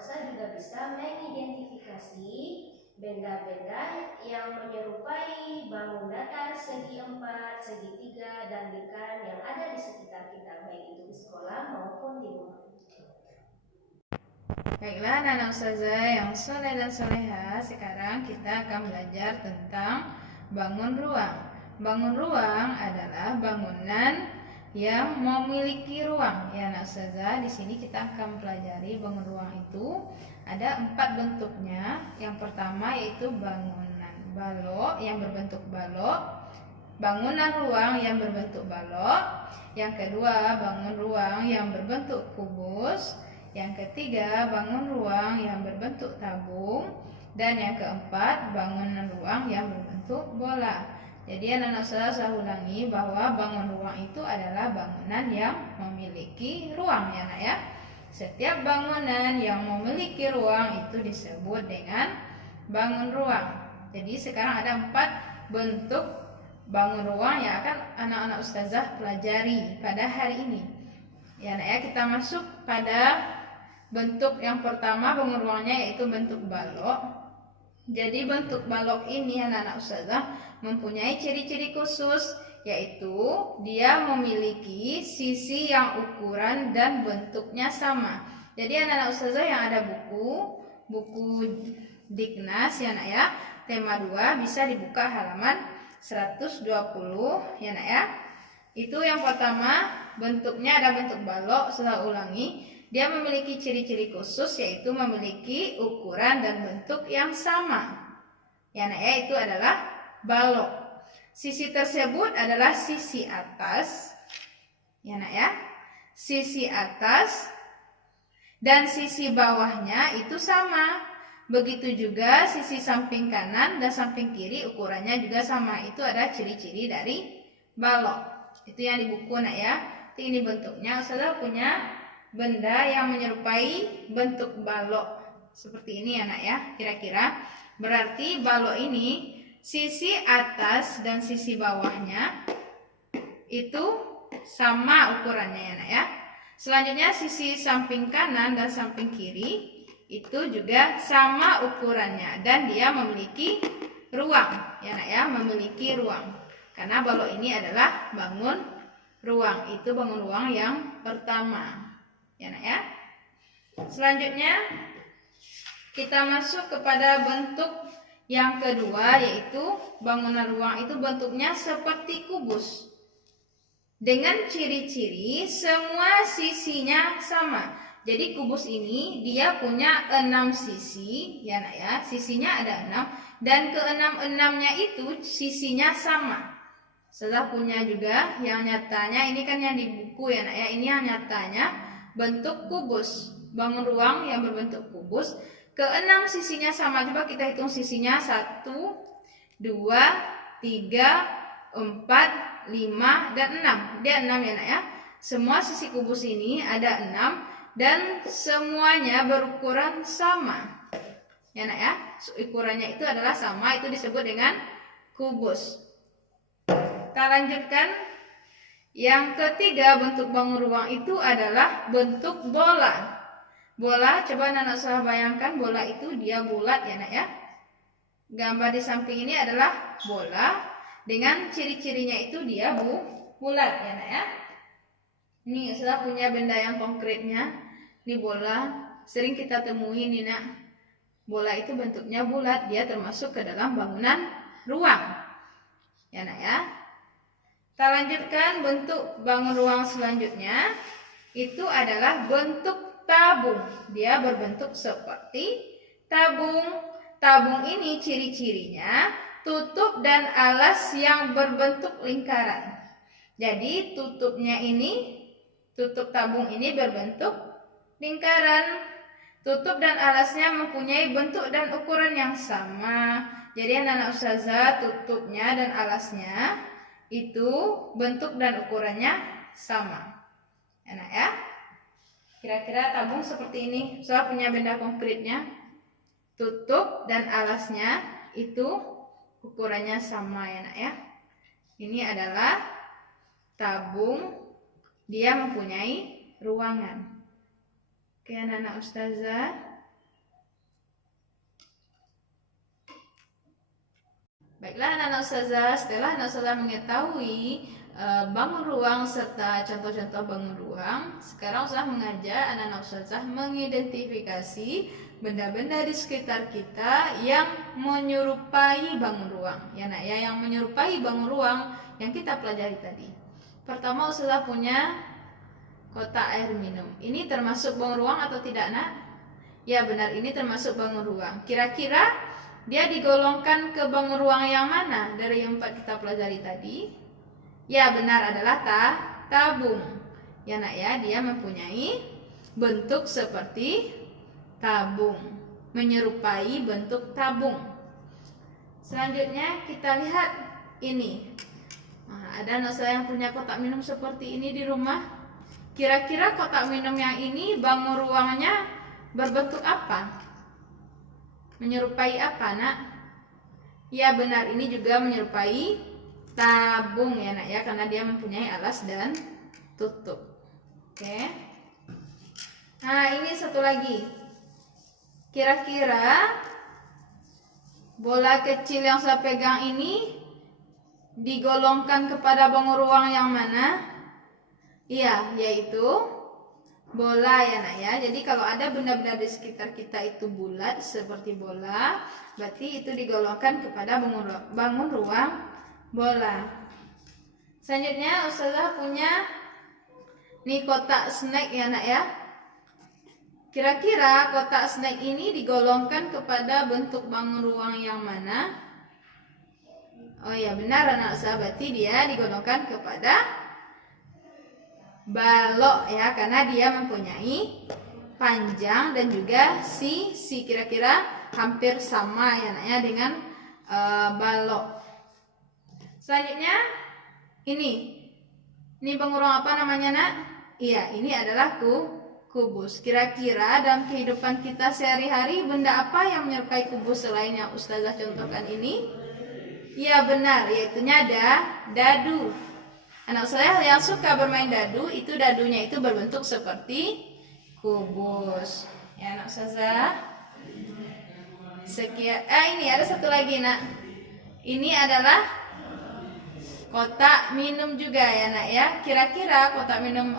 Ustaz juga bisa mengidentifikasi benda-benda yang menyerupai bangun datar, segi 4, segitiga, dan lingkaran yang ada di sekitar kita, baik itu di sekolah maupun di rumah. Baiklah anak-anak ustazah yang soleh dan soleha, sekarang kita akan belajar tentang bangun ruang. Bangun ruang adalah bangunan yang memiliki ruang. Ya anak ustazah, di sini kita akan pelajari bangun ruang itu ada 4 bentuknya. Yang pertama yaitu bangunan balok yang berbentuk balok, bangunan ruang yang berbentuk balok. Yang kedua, bangun ruang yang berbentuk kubus. Yang ketiga, bangun ruang yang berbentuk tabung. Dan yang keempat, bangunan ruang yang berbentuk bola. Jadi anak-anak saya ulangi bahwa bangun ruang itu adalah bangunan yang memiliki ruang ya nak ya. Setiap bangunan yang memiliki ruang itu disebut dengan bangun ruang. Jadi sekarang ada 4 bentuk bangun ruang yang akan anak-anak ustazah pelajari pada hari ini. Ya nak ya, kita masuk pada bentuk yang pertama bangun ruangnya yaitu bentuk balok. Jadi bentuk balok ini anak-anak ustazah mempunyai ciri-ciri khusus, yaitu dia memiliki sisi yang ukuran dan bentuknya sama. Jadi anak-anak ustazah yang ada buku Diknas ya nak ya, tema 2 bisa dibuka halaman 120 ya nak ya. Itu yang pertama, bentuknya ada bentuk balok. Saya ulangi, dia memiliki ciri-ciri khusus yaitu memiliki ukuran dan bentuk yang sama. Ya nak ya, itu adalah balok. Sisi tersebut adalah sisi atas. Ya nak ya. Sisi atas dan sisi bawahnya itu sama. Begitu juga sisi samping kanan dan samping kiri ukurannya juga sama. Itu ada ciri-ciri dari balok. Itu yang di buku nak ya. Ini bentuknya. Saudara punya benda yang menyerupai bentuk balok seperti ini ya nak ya. Kira-kira berarti balok ini sisi atas dan sisi bawahnya itu sama ukurannya ya nak ya. Selanjutnya sisi samping kanan dan samping kiri itu juga sama ukurannya dan dia memiliki ruang ya nak ya, memiliki ruang. Karena balok ini adalah bangun ruang. Itu bangun ruang yang pertama. Ya nak ya. Selanjutnya kita masuk kepada bentuk yang kedua, yaitu bangunan ruang itu bentuknya seperti kubus. Dengan ciri-ciri semua sisinya sama. Jadi kubus ini dia punya 6 sisi, ya nak ya. Sisinya ada 6 dan ke-6-6-nya itu sisinya sama. Setelah punya juga yang nyatanya, ini kan yang di buku ya nak ya. Ini yang nyatanya bentuk kubus, bangun ruang yang berbentuk kubus. Ke-6 sisinya sama. Coba kita hitung sisinya 1, 2, 3, 4, 5 dan 6. Dia 6 ya nak ya. Semua sisi kubus ini ada 6 dan semuanya berukuran sama. Ya nak ya. Ukurannya itu adalah sama, itu disebut dengan kubus. Kita lanjutkan. Yang ketiga bentuk bangun ruang itu adalah bentuk bola. Bola, coba anak-anak saya bayangkan bola itu dia bulat ya nak ya. Gambar di samping ini adalah bola dengan ciri-cirinya itu dia bulat ya nak ya. Ini saya punya benda yang konkretnya. Ini bola, sering kita temui nih nak. Bola itu bentuknya bulat, dia termasuk ke dalam bangunan ruang. Ya nak ya. Kita lanjutkan bentuk bangun ruang selanjutnya. Itu adalah bentuk tabung. Dia berbentuk seperti tabung. Tabung ini ciri-cirinya tutup dan alas yang berbentuk lingkaran. Jadi tutupnya ini, tutup tabung ini berbentuk lingkaran. Tutup dan alasnya mempunyai bentuk dan ukuran yang sama. Jadi anak-anak ustazah, tutupnya dan alasnya itu bentuk dan ukurannya sama. Enak ya? Kira-kira tabung seperti ini. Saya punya benda konkretnya. Tutup dan alasnya itu ukurannya sama ya nak ya. Ini adalah tabung. Dia mempunyai ruangan. Oke anak-anak ustazah. Baiklah anak-anak ustazah, setelah anak ustazah mengetahui bangun ruang serta contoh-contoh bangun ruang, sekarang ustazah mengajak anak-anak ustazah mengidentifikasi benda-benda di sekitar kita yang menyerupai bangun ruang. Ya nak ya, yang menyerupai bangun ruang yang kita pelajari tadi. Pertama ustazah punya kotak air minum. Ini termasuk bangun ruang atau tidak nak? Ya benar, ini termasuk bangun ruang. Kira-kira dia digolongkan ke bangun ruang yang mana dari yang 4 kita pelajari tadi? Ya benar, adalah tabung. Ya nak ya, dia mempunyai bentuk seperti tabung, menyerupai bentuk tabung. Selanjutnya kita lihat ini. Nah, ada anak saya yang punya kotak minum seperti ini di rumah. Kira-kira kotak minum yang ini bangun ruangnya berbentuk apa? Menyerupai apa nak? Ya benar, ini juga menyerupai tabung ya nak ya, karena dia mempunyai alas dan tutup. Oke. Nah ini satu lagi. Kira-kira bola kecil yang saya pegang ini digolongkan kepada bangun ruang yang mana? Iya, yaitu bola ya nak ya. Jadi kalau ada benda-benda di sekitar kita itu bulat seperti bola, berarti itu digolongkan kepada bangun ruang bola. Selanjutnya ustazah punya nih kotak snack ya nak ya. Kira-kira kotak snack ini digolongkan kepada bentuk bangun ruang yang mana? Oh ya benar anak ustazah, berarti dia digolongkan kepada balok ya, karena dia mempunyai panjang dan juga sisi kira-kira hampir sama ya nak ya dengan balok. Selanjutnya ini bangun ruang apa namanya nak? Iya, ini adalah kubus. Kira-kira dalam kehidupan kita sehari-hari benda apa yang menyerupai kubus selain yang ustazah contohkan ini? Iya benar, yaitunya ada dadu. Anak saya yang suka bermain dadu, itu dadunya itu berbentuk seperti kubus. Ya anak ustazah. Sekian. Ini ada satu lagi nak. Ini adalah kotak minum juga ya nak ya. Kira-kira kotak minum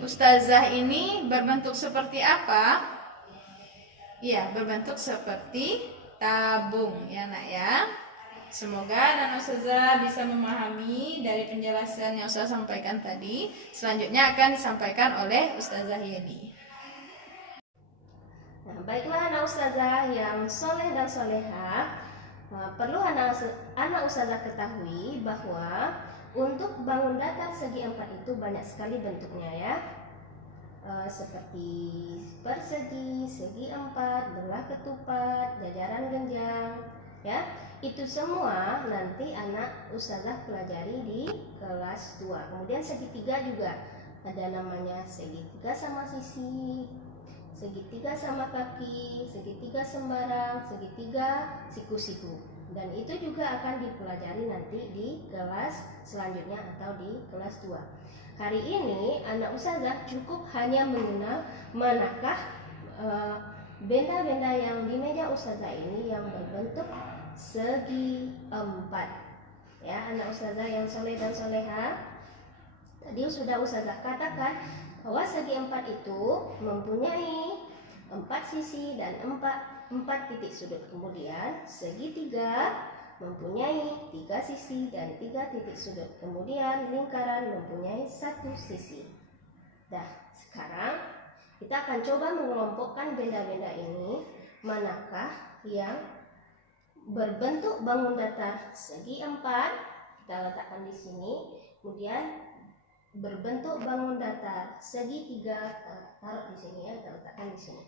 ustazah ini berbentuk seperti apa? Iya, berbentuk seperti tabung ya nak ya. Semoga anak ustazah bisa memahami dari penjelasan yang ustazah sampaikan tadi. Selanjutnya akan disampaikan oleh ustazah Yeni. Nah, baiklah anak ustazah yang soleh dan soleha, perlu anak ustazah ketahui bahwa untuk bangun datar segi 4 itu banyak sekali bentuknya ya. Seperti persegi, segi 4, belah ketupat, jajaran genjang ya. Itu semua nanti anak ustazah pelajari di kelas 2. Kemudian segitiga juga ada namanya segitiga sama sisi, segitiga sama kaki, segitiga sembarang, segitiga siku-siku. Dan itu juga akan dipelajari nanti di kelas selanjutnya atau di kelas 2. Hari ini anak ustazah cukup hanya mengenal manakah benda-benda yang di meja ustazah ini yang berbentuk segi 4. Ya, anak ustazah yang soleh dan soleha, tadi sudah ustazah katakan bahwa segi 4 itu mempunyai 4 sisi dan 4 titik sudut. Kemudian segitiga mempunyai 3 sisi dan 3 titik sudut. Kemudian lingkaran mempunyai 1 sisi. Dah, sekarang kita akan coba mengelompokkan benda-benda ini, manakah yang berbentuk bangun datar segi 4, kita letakkan di sini. Kemudian berbentuk bangun datar segi 3, taruh di sini ya, kita letakkan di sini.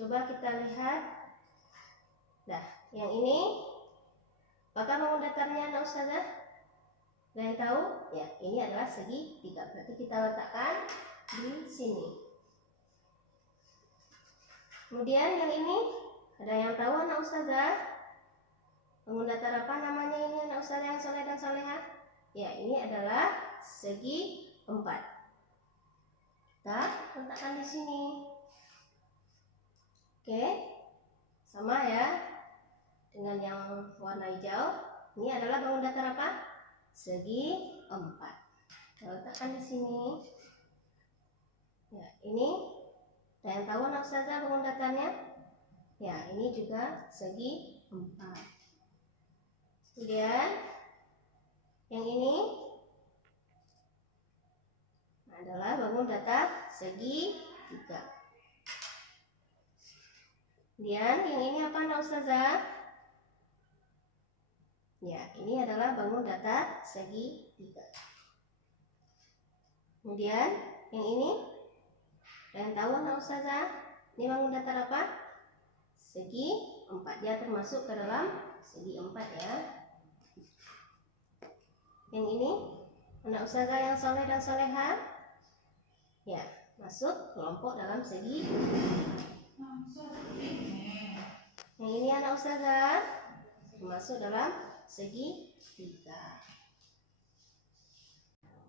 Coba kita lihat. Nah, yang ini apakah bangun datarnya anak ustazah? Ada yang tahu? Ya, ini adalah segi 3. Berarti kita letakkan di sini. Kemudian yang ini, ada yang tahu anak ustazah? Bangun datar apa namanya ini anak ustazah yang soleh dan soleha? Ya, ini adalah segi 4. Kita letakkan di sini. Oke, sama ya dengan yang warna hijau. Ini adalah bangun datar apa? Segi 4. Kita letakkan di sini. Ya, ini yang tahu anak ustazah bangun datarnya? Ya, ini juga segi 4. Kemudian yang ini adalah bangun datar segi 3. Kemudian yang ini apa anak ustazah? Ya, ini adalah bangun datar segi 3. Kemudian yang ini, kalian tahu anak ustazah? Ini bangun datar apa? Segi 4. Dia termasuk ke dalam segi 4 ya. Yang ini, anak ustazah yang soleh dan soleha, ya, masuk kelompok dalam segi. Yang ini anak ustazah masuk dalam segi 3.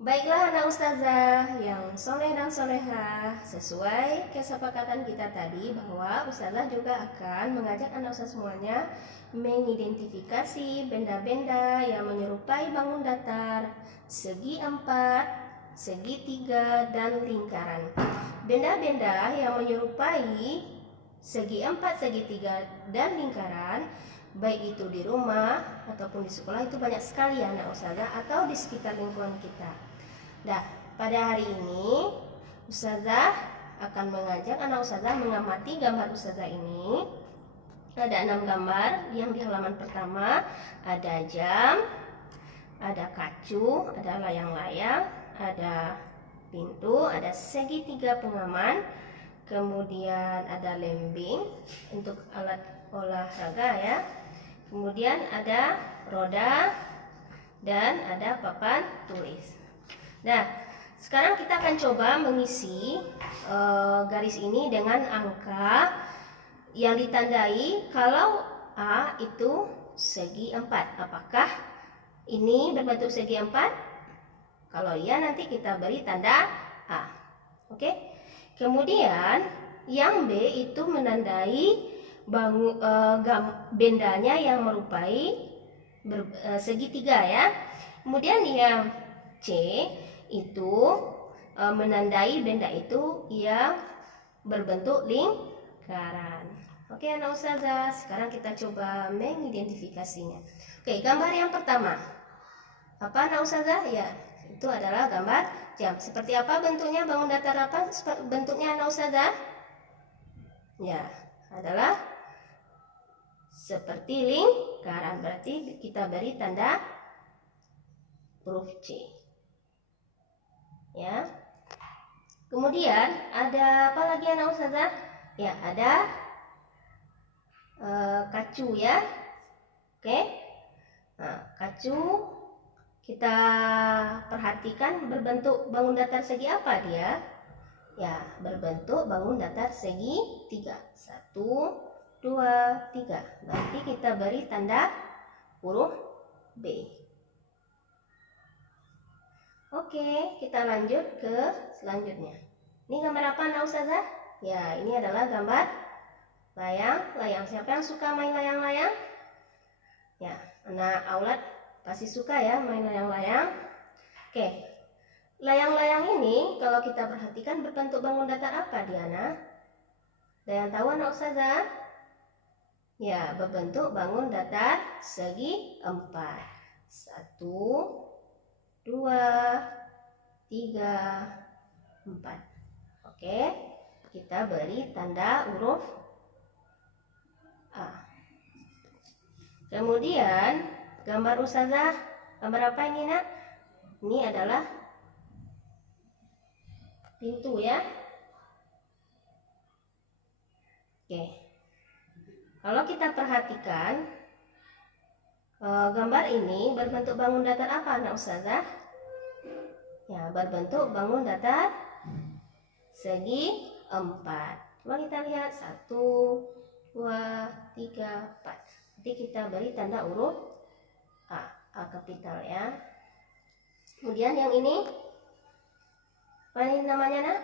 Baiklah anak ustazah yang soleh dan soleha, sesuai kesepakatan kita tadi bahwa ustazah juga akan mengajak anak ustazah semuanya mengidentifikasi benda-benda yang menyerupai bangun datar segi 4, segi 3, dan lingkaran. Benda-benda yang menyerupai segi 4, segi 3, dan lingkaran, baik itu di rumah ataupun di sekolah, itu banyak sekali ya anak ustazah, atau di sekitar lingkungan kita. Nah, pada hari ini ustazah akan mengajak anak ustazah mengamati gambar ustazah ini. Ada 6 gambar. Yang di halaman pertama ada jam, ada kacu, ada layang-layang, ada pintu, ada segitiga pengaman, kemudian ada lembing untuk alat olahraga ya. Kemudian ada roda dan ada papan tulis. Nah, sekarang kita akan coba mengisi garis ini dengan angka yang ditandai kalau A itu segi 4. Apakah ini berbentuk segi 4? Kalau iya, nanti kita beri tanda A. Oke? Kemudian yang B itu menandai bendanya yang merupai segitiga ya. Kemudian yang C itu menandai benda itu yang berbentuk lingkaran. Oke anak ustazah, sekarang kita coba mengidentifikasinya. Oke, gambar yang pertama. Apa anak ustazah? Ya, itu adalah gambar jam. Seperti apa bentuknya? Bangun datar apa bentuknya anak ustazah? Ya, adalah seperti lingkaran. Berarti kita beri tanda huruf C. Ya. Kemudian ada apa lagi anak ustazah? Ya, ada kacu ya. Oke. Nah, kacu kita perhatikan berbentuk bangun datar segi apa dia? Ya, berbentuk bangun datar segi 3. 1, 2, 3. Berarti kita beri tanda huruf B. Oke, kita lanjut ke selanjutnya. Ini gambar apa anak ustazah? Ya, ini adalah gambar layang-layang. Siapa yang suka main layang-layang? Ya, anak aulat pasti suka ya main layang-layang. Oke, layang-layang ini kalau kita perhatikan berbentuk bangun datar apa Diana? Ada yang tahu anak ustazah? Ya, berbentuk bangun datar segi 4. 1, 2, 3, 4. Oke, kita beri tanda huruf A. Kemudian gambar ustazah, gambar apa ini nak? Ini adalah pintu ya. Oke, kalau kita perhatikan gambar ini berbentuk bangun datar apa anak ustazah? Ya, berbentuk bangun datar segi 4. Coba kita lihat 1, 2, 3, 4. Nanti kita beri tanda huruf A, A kapital ya. Kemudian yang ini apa ini namanya nak?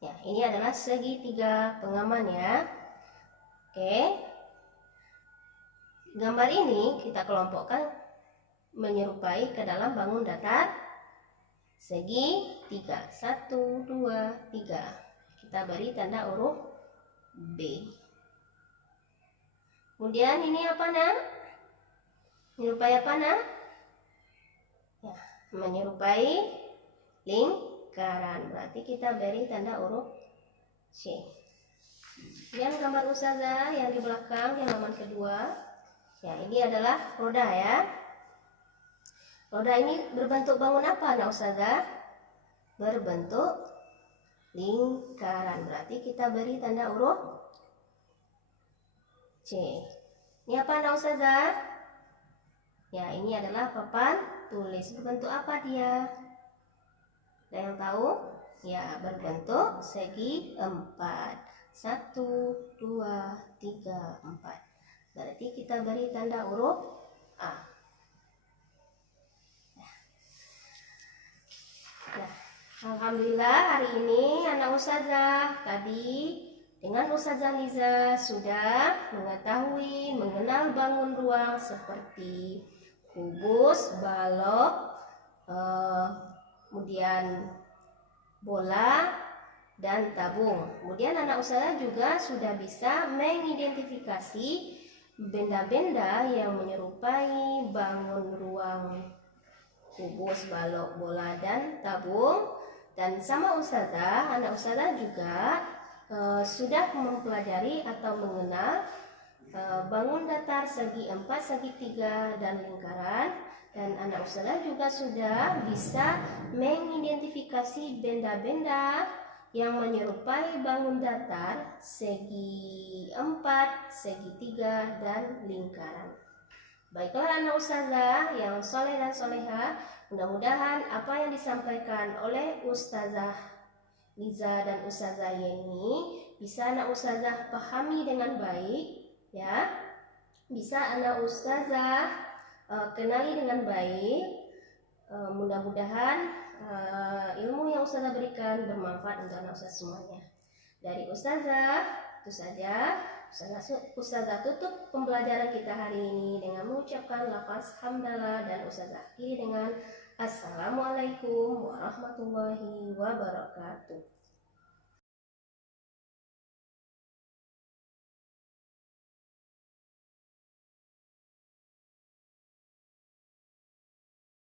Ya, ini adalah segitiga pengaman ya. Oke. gambar ini kita kelompokkan menyerupai ke dalam bangun datar segi 3. 1, 2, 3. Kita beri tanda huruf B. Kemudian ini apa, Nak? Menyerupai apa, Nak? Ya, menyerupai lingkaran. Berarti kita beri tanda huruf C. Kemudian gambar Ustazah yang di belakang, di halaman kedua. Ya, ini adalah roda ya. Roda ini berbentuk bangun apa, Nak Ustazah? Berbentuk lingkaran. Berarti kita beri tanda huruf C. Ini apa, Nak Ustazah? Ya, ini adalah papan tulis. Berbentuk apa dia? Ada yang tahu? Ya, berbentuk segi 4. 1, 2, 3, 4. Berarti kita beri tanda huruf A. Nah, alhamdulillah hari ini anak Ustazah tadi dengan Ustazah Liza sudah mengetahui, mengenal bangun ruang seperti kubus, balok, kemudian bola, dan tabung. Kemudian anak Ustazah juga sudah bisa mengidentifikasi benda-benda yang menyerupai bangun ruang kubus, balok, bola, dan tabung. Dan sama Ustazah, anak Ustazah juga sudah mempelajari atau mengenal bangun datar segi 4, segi 3, dan lingkaran. Dan anak Ustazah juga sudah bisa mengidentifikasi benda-benda yang menyerupai bangun datar segi 4, segi 3, dan lingkaran. Baiklah anak Ustazah yang soleh dan soleha, mudah-mudahan apa yang disampaikan oleh Ustazah Liza dan Ustazah Yeni bisa anak Ustazah pahami dengan baik ya. Bisa anak Ustazah kenali dengan baik. Mudah-mudahan ilmu yang Ustazah berikan bermanfaat untuk anak Ustazah semuanya. Dari Ustazah itu saja. Ustazah tutup pembelajaran kita hari ini dengan mengucapkan lafaz hamdalah, dan Ustazah akhiri dengan Assalamualaikum warahmatullahi wabarakatuh.